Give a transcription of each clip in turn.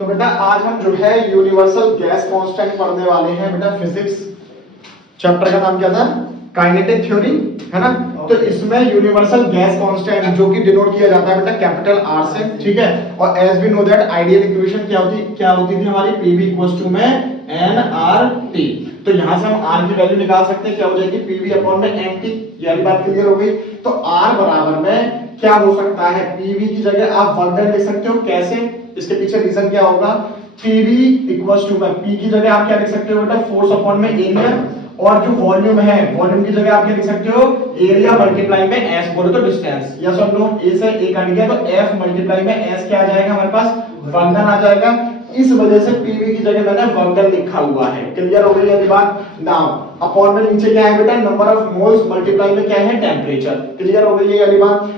तो बेटा आज हम जो है यूनिवर्सल गैस कांस्टेंट पढ़ने वाले हैं बेटा फिजिक्स। चैप्टर का नाम क्या था? काइनेटिक थ्योरी, है ना। तो इसमें यूनिवर्सल गैस कांस्टेंट जो कि डिनोट किया जाता है बेटा कैपिटल आर से, ठीक है। और as we know that ideal equation क्या होती थी हमारी? पीवी इक्वल्स टू में एन आर टी। तो यहां से हम आर की वैल्यू निकाल सकते हैं, क्या हो जाएगी? पीवी अपॉन में एन टी। ये वाली बात क्लियर हो गई। तो आर बराबर में क्या हो सकता है? पीवी की जगह आप वर्क डन लिख सकते हो। कैसे? इसके पीछे रीजन क्या होगा? पीवी इक्वल्स टू में पी की जगह आप क्या लिख सकते हो बेटा? फोर्स अपॉन में एरिया, और जो वॉल्यूम है वॉल्यूम की जगह आप क्या लिख सकते हो? एरिया मल्टीप्लाई में एस। बोलो तो डिस्टेंस। यस और नो? ए से ए कट गया तो एफ मल्टीप्लाई में एस क्या आ जाएगा हमारे पास? वर्क डन आ जाएगा। इस वजह से पीवी की जगह मैंने वर्क डन लिखा हुआ है। क्लियर हो गई ये बात? नाउ अपॉन में नीचे क्या है बेटा? नंबर ऑफ मोल्स मल्टीप्लाई में क्या है? टेंपरेचर। क्लियर हो गई ये वाली बात?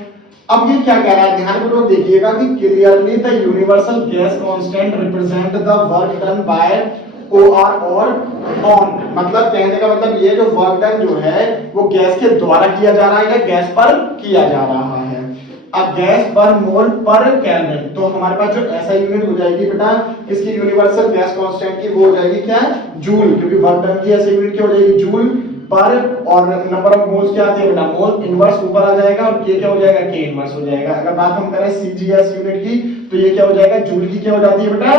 अब ये क्या कह रहा है ध्यान पूर्वक देखिएगा कि clearly the universal gas constant represent the work done by OR और ऑन। मतलब कहने का मतलब ये जो वर्क डन जो है वो गैस के द्वारा किया जा रहा है या गैस पर किया जा रहा है। अब गैस पर मोल पर केल्विन, तो हमारे पास जो ऐसा यूनिट हो जाएगी बेटा इसकी यूनिवर्सल गैस कांस्टेंट की, वो हो जाएगी क्या? जूल। क्योंकि वर्क डन की ऐसी यूनिट क्या हो जाएगी? जूल पर। और नंबर ऑफ मोल्स क्या आती है बेटा? मोल इनवर्स ऊपर आ जाएगा और के क्या हो जाएगा? के इनवर्स हो जाएगा। अगर बात हम करें सीजीएस यूनिट की तो ये क्या हो जाएगा? जूल की क्या हो जाती है बेटा?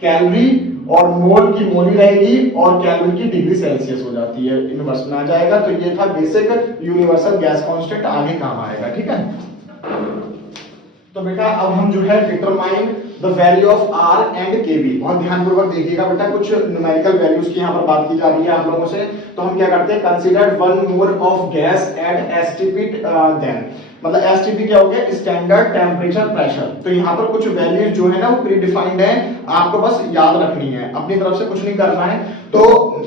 कैलोरी। और मोल की मोल ही रहेगी और केल्विन की डिग्री सेल्सियस हो जाती है, इनवर्स में आ जाएगा। तो ये था बेसिक यूनिवर्सल गैस कांस्टेंट, आगे काम आएगा, ठीक है। तो बेटा अब हम जो है determine the value of R and KV. बहुत ध्यानपूर्वक देखिएगा बेटा, कुछ न्यूमेरिकल वैल्यूज की यहाँ पर बात की जा रही है आप लोगों से। तो हम क्या करते हैं? Consider 1 mole of gas at STP then, मतलब एसटीपी क्या हो गया? Standard temperature pressure. तो यहाँ पर कुछ वैल्यूज जो है ना वो प्री डिफाइंड है, आपको बस याद रखनी है, अपनी तरफ से कुछ नहीं करना है। तो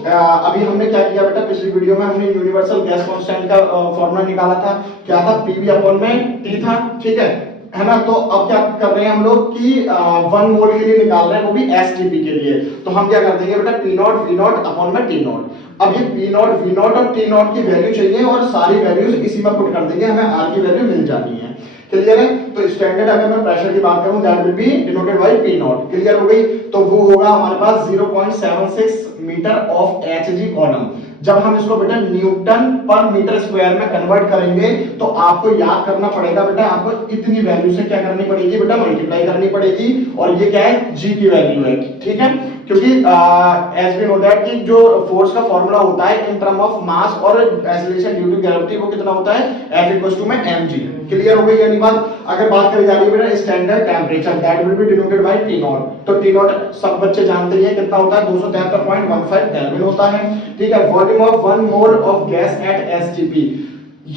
अभी हमने क्या किया बेटा? पिछली वीडियो में हमने यूनिवर्सल गैस कांस्टेंट का फॉर्मूला निकाला था। क्या था? पीवी अपॉन में टी था, ठीक है ना। तो अब क्या कर रहे हैं हम लोग कि 1 मोल के लिए निकाल रहे हैं, वो भी एसटीपी के लिए। तो हम क्या कर देंगे बेटा? P not V not upon में टी नॉट। अब ये पी नॉट वी नॉट और टी नॉट की वैल्यू चाहिए और सारी वैल्यूज इसी में पुट कर देंगे, हमें आर की वैल्यू मिल जानी है। क्लियर है? तो स्टैंडर्ड अगर मैं प्रेशर की बात करूं that will be denoted by P not. Clear हो गई? तो वो होगा हमारे पास 0.76 मीटर ऑफ एचजी कॉलम। जब हम इसको बेटा न्यूटन पर मीटर स्क्वायर में कन्वर्ट करेंगे तो आपको याद करना पड़ेगा बेटा, आपको इतनी वैल्यू से क्या करनी पड़ेगी बेटा? मल्टीप्लाई करनी पड़ेगी। और ये क्या है? जी की वैल्यू है, ठीक है। क्योंकि एज वी नो दैट कि जो फोर्स का फॉर्मूला होता है इन टर्म ऑफ मास और एक्सीलरेशन ड्यू टू ग्रेविटी, वो कितना होता है? F इक्वल्स टू में mg। क्लियर हो गई यानी बात? अगर बात करी जा रही है बेटा standard temperature that will be denoted by T not. तो T नॉट सब बच्चे जानते ही हैं कितना होता है? 273.15 केल्विन होता है, ठीक है। Volume of 1 mole of gas at STP.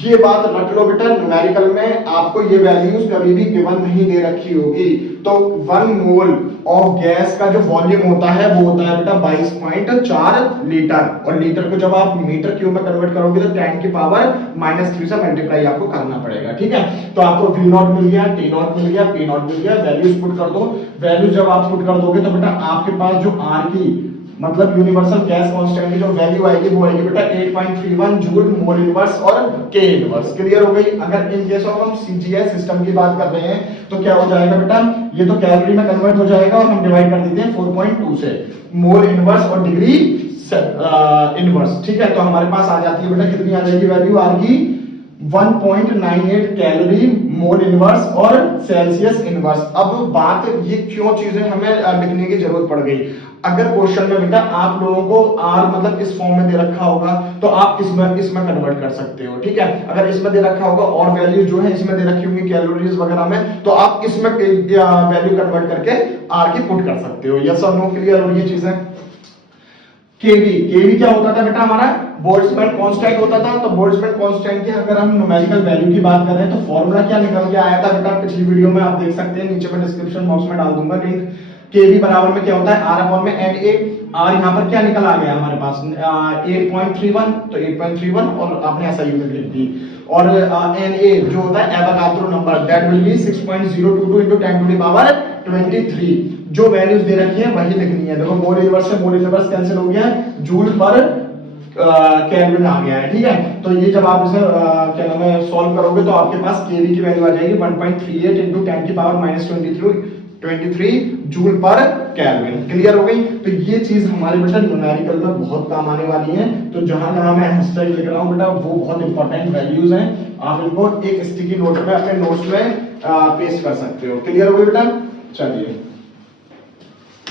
ये बात रख लो बेटा, न्यूमेरिकल में आपको ये वैल्यूज कभी भी गिवन नहीं दे रखी होगी। तो 1 मोल ऑफ गैस का जो वॉल्यूम होता है वो होता है बेटा 22.4 लीटर। और लीटर को जब आप मीटर क्यूब में कन्वर्ट करोगे तो 10 की पावर -3 से मल्टीप्लाई आपको करना पड़ेगा, ठीक है। तो आपको V नॉट मिल गया, T नॉट मिल गया, P नॉट मिल गया। वैल्यूज पुट कर दो। वैल्यूज जब आप पुट कर दोगे तो बेटा आपके पास जो R की मतलब यूनिवर्सल गैस कांस्टेंट की जो वैल्यू आएगी वो आएगी बेटा 8.31 जूल मोल इनवर्स और के इनवर्स। क्लियर हो गई? अगर इन केस ऑफ हम सीजीएस सिस्टम की बात कर रहे हैं तो क्या हो जाएगा बेटा? ये तो कैलोरी में कन्वर्ट हो जाएगा और हम डिवाइड कर देते हैं 4.2 से, मोल इनवर्स और डिग्री इनवर्स, ठीक है। तो हमारे पास आ जाती है बेटा कितनी आ जाएगी वैल्यू आर की? 1.98 कैलोरी मोल इनवर्स और सेल्सियस इनवर्स। अब बात ये क्यों चीजें हमें लिखने की जरूरत पड़ गई? अगर क्वेश्चन में बेटा आप लोगों को आर मतलब इस फॉर्म में दे रखा होगा तो आप इसमें कन्वर्ट कर सकते हो, ठीक है। अगर इसमें दे रखा होगा और वैल्यू जो है इसमें दे रखी होंगी कैलोरीज वगैरह में, तो आप इसमें वैल्यू कन्वर्ट करके आर की पुट कर सकते हो। यस और नो? क्लियर हो ये चीजें? केवी क्या होता था बेटा? हमारा बोल्ट्जमैन कांस्टेंट होता था। तो बोल्ट्जमैन कांस्टेंट की अगर हम न्यूमेरिकल वैल्यू की बात करें तो फॉर्मूला क्या निकल के आया था बेटा? पिछली वीडियो में आप देख सकते हैं, नीचे मैं डिस्क्रिप्शन बॉक्स में डाल दूंगा लिंक। केवी बराबर में क्या होता है? आर अपॉन में एन ए। आर यहाँ पर क्या निकल आ गया हमारे पास? 8.31। तो 8.31 और आपने ऐसा यूनिट लिख दी। और एन ए जो होता है Avogadro number that will be 6.022 into 10 to the power 23। जो वैल्यूज दे रखी है वही लिखनी है। देखो मोल इनवर्स से मोल इनवर्स कैंसिल हो गया, जूल पर केल्विन आ गया है, ठीक है। तो ये जब आप इसे क्या नाम है सॉल्व करोगे तो आपके पास केवी की वैल्यू आ जाएगी 1.38 into 10 की पावर -23 23 जूल पर केल्विन। क्लियर हो गई? तो ये चीज हमारे बेटा न्यूमेरिकल में बहुत काम आने वाली है। तो जहां जहां मैं हैशटैग लिख रहा हूं बेटा वो बहुत इंपॉर्टेंट वैल्यूज हैं, आप इनको एक स्टिकी नोट पे अपने नोट्स में पेस्ट कर सकते हो। क्लियर हो गई बेटा? चलिए